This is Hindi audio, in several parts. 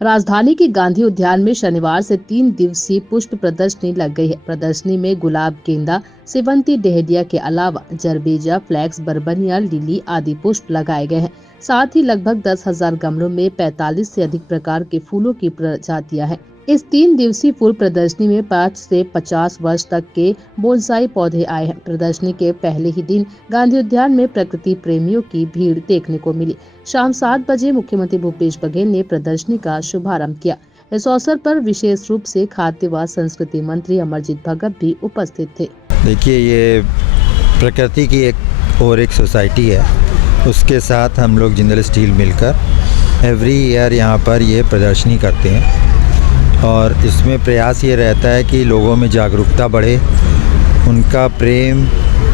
राजधानी के गांधी उद्यान में शनिवार से 3 दिवसीय पुष्प प्रदर्शनी लग गई है। प्रदर्शनी में गुलाब, गेंदा, सेवंती, डहेलिया के अलावा जरबेजा, फ्लैक्स, बरबनिया, लिली आदि पुष्प लगाए गए हैं। साथ ही लगभग 10,000 गमलों में 45 से अधिक प्रकार के फूलों की प्रजातियां हैं। इस 3 दिवसीय फूल प्रदर्शनी में 5 से 50 वर्ष तक के बोनसाई पौधे आए हैं। प्रदर्शनी के पहले ही दिन गांधी उद्यान में प्रकृति प्रेमियों की भीड़ देखने को मिली। शाम 7 बजे मुख्यमंत्री भूपेश बघेल ने प्रदर्शनी का शुभारंभ किया। इस अवसर पर विशेष रूप से खाद्य व संस्कृति मंत्री अमरजीत भगत भी उपस्थित थे। देखिए, ये प्रकृति की एक सोसाइटी है, उसके साथ हम लोग जिंदल स्टील मिलकर एवरी ईयर यहाँ पर ये प्रदर्शनी करते हैं और इसमें प्रयास ये रहता है कि लोगों में जागरूकता बढ़े, उनका प्रेम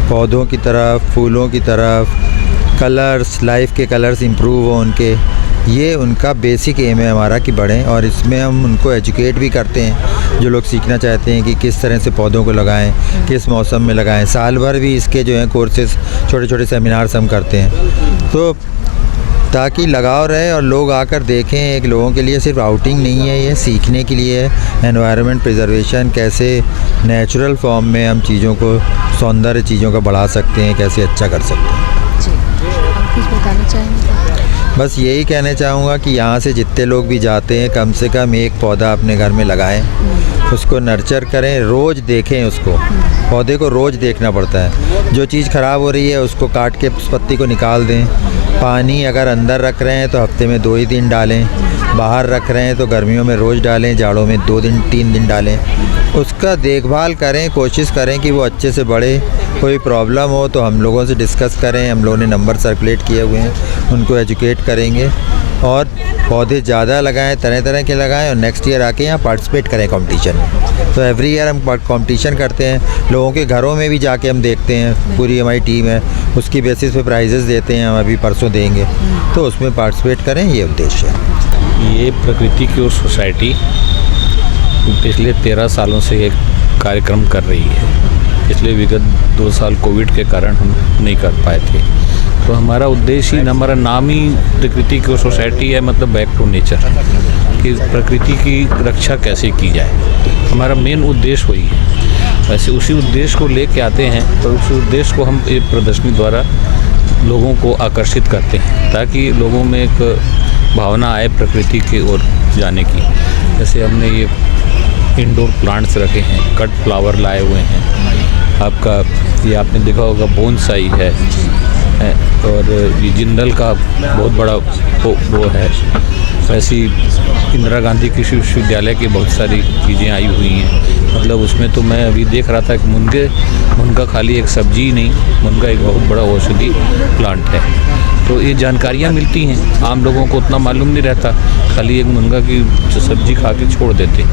पौधों की तरफ, फूलों की तरफ, कलर्स, लाइफ के कलर्स इम्प्रूव हो उनके, ये उनका बेसिक एम है हमारा कि बढ़ें। और इसमें हम उनको एजुकेट भी करते हैं, जो लोग सीखना चाहते हैं कि किस तरह से पौधों को लगाएं, किस मौसम में लगाएं। साल भर भी इसके जो हैं कोर्सेज, छोटे छोटे सेमिनार्स हम करते हैं, तो ताकि लगाव रहे और लोग आकर देखें। एक लोगों के लिए सिर्फ आउटिंग नहीं है, ये सीखने के लिए है। एनवायरनमेंट प्रिजर्वेशन, कैसे नेचुरल फॉर्म में हम चीज़ों को, सौंदर्य चीज़ों का बढ़ा सकते हैं, कैसे अच्छा कर सकते हैं। जी, आप कुछ बताना चाहेंगे? बस यही कहना चाहूँगा कि यहाँ से जितने लोग भी जाते हैं, कम से कम एक पौधा अपने घर में लगाएं, उसको नर्चर करें, रोज़ देखें उसको। पौधे को रोज़ देखना पड़ता है। जो चीज़ ख़राब हो रही है उसको काट के उस पत्ती को निकाल दें। पानी अगर अंदर रख रहे हैं तो हफ्ते में 2 ही दिन डालें, बाहर रख रहे हैं तो गर्मियों में रोज़ डालें, जाड़ों में 2 दिन 3 दिन डालें। उसका देखभाल करें, कोशिश करें कि वो अच्छे से बढ़े। कोई प्रॉब्लम हो तो हम लोगों से डिस्कस करें, हम लोगों ने नंबर सर्कुलेट किए हुए हैं, उनको एजुकेट करेंगे और पौधे ज़्यादा लगाएं, तरह तरह के लगाएं और नेक्स्ट ईयर आके यहाँ पार्टिसिपेट करें कंपटीशन में। तो एवरी ईयर हम कंपटीशन करते हैं, लोगों के घरों में भी जाके हम देखते हैं, पूरी हमारी टीम है, उसकी बेसिस पे प्राइजेस देते हैं, हम अभी परसों देंगे, तो उसमें पार्टिसिपेट करें, ये उद्देश्य है। ये प्रकृति की ओर सोसाइटी पिछले 13 सालों से एक कार्यक्रम कर रही है। पिछले विगत 2 साल कोविड के कारण हम नहीं कर पाए थे, तो हमारा उद्देश्य ही, हमारा नाम ही प्रकृति की सोसाइटी है, मतलब बैक टू नेचर, कि प्रकृति की रक्षा कैसे की जाए। हमारा मेन उद्देश्य वही है। वैसे उसी उद्देश्य को लेके आते हैं, तो उस उद्देश्य को हम एक प्रदर्शनी द्वारा लोगों को आकर्षित करते हैं, ताकि लोगों में एक भावना आए प्रकृति की ओर जाने की। जैसे हमने ये इंडोर प्लांट्स रखे हैं, कट फ्लावर लाए हुए हैं, आपका ये आपने देखा होगा बोनसाई है और ये जिंदल का बहुत बड़ा वो है। वैसी इंदिरा गांधी कृषि विश्वविद्यालय की बहुत सारी चीज़ें आई हुई हैं। मतलब उसमें तो मैं अभी देख रहा था कि मुनगा खाली एक सब्जी ही नहीं, मुनगा एक बहुत बड़ा औषधि प्लांट है। तो ये जानकारियाँ मिलती हैं, आम लोगों को उतना मालूम नहीं रहता, खाली एक मुनगा की सब्जी खा के छोड़ देते।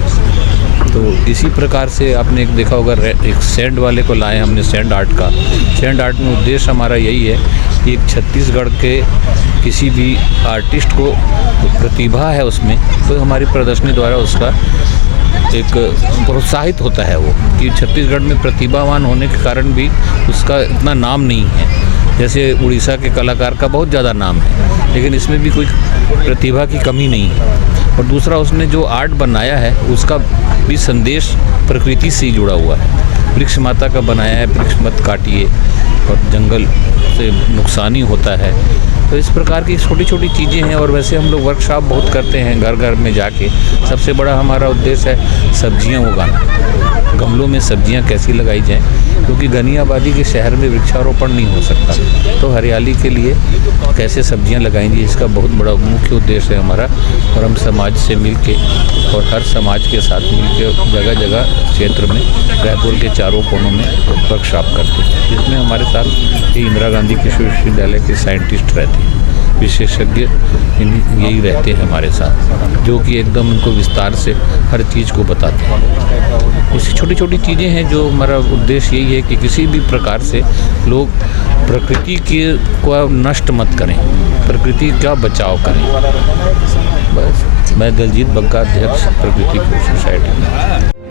तो इसी प्रकार से आपने एक देखा होगा, एक सैंड वाले को लाए हमने, सैंड आर्ट का। सैंड आर्ट में उद्देश्य हमारा यही है कि एक छत्तीसगढ़ के किसी भी आर्टिस्ट को प्रतिभा है उसमें, तो हमारी प्रदर्शनी द्वारा उसका एक प्रोत्साहित होता है वो, कि छत्तीसगढ़ में प्रतिभावान होने के कारण भी उसका इतना नाम नहीं है। जैसे उड़ीसा के कलाकार का बहुत ज़्यादा नाम है, लेकिन इसमें भी कोई प्रतिभा की कमी नहीं है। और दूसरा, उसने जो आर्ट बनाया है उसका भी संदेश प्रकृति से ही जुड़ा हुआ है। वृक्ष माता का बनाया है, वृक्ष मत काटिए और जंगल से नुकसान ही होता है। तो इस प्रकार की छोटी छोटी चीज़ें हैं। और वैसे हम लोग वर्कशॉप बहुत करते हैं घर घर में जाके। सबसे बड़ा हमारा उद्देश्य है सब्जियां उगाना, गमलों में सब्जियां कैसी लगाई जाएं, क्योंकि घनी आबादी के शहर में वृक्षारोपण नहीं हो सकता। तो हरियाली के लिए कैसे सब्जियां लगाएंगे, इसका बहुत बड़ा मुख्य उद्देश्य है हमारा। और हम समाज से मिलके और हर समाज के साथ मिलके जगह जगह क्षेत्र में, रायपुर के चारों कोनों में वर्कशॉप करते हैं, जिसमें हमारे साथ इंदिरा गांधी कृषि विश्वविद्यालय के साइंटिस्ट रहते हैं, विशेषज्ञ यही रहते हैं हमारे साथ, जो कि एकदम उनको विस्तार से हर चीज़ को बताते हैं। ऐसी छोटी छोटी चीज़ें हैं जो हमारा उद्देश्य यही है कि किसी भी प्रकार से लोग प्रकृति को नष्ट मत करें, प्रकृति का बचाव करें। बस, मैं दलजीत बग्गा, अध्यक्ष प्रकृति सोसाइटी।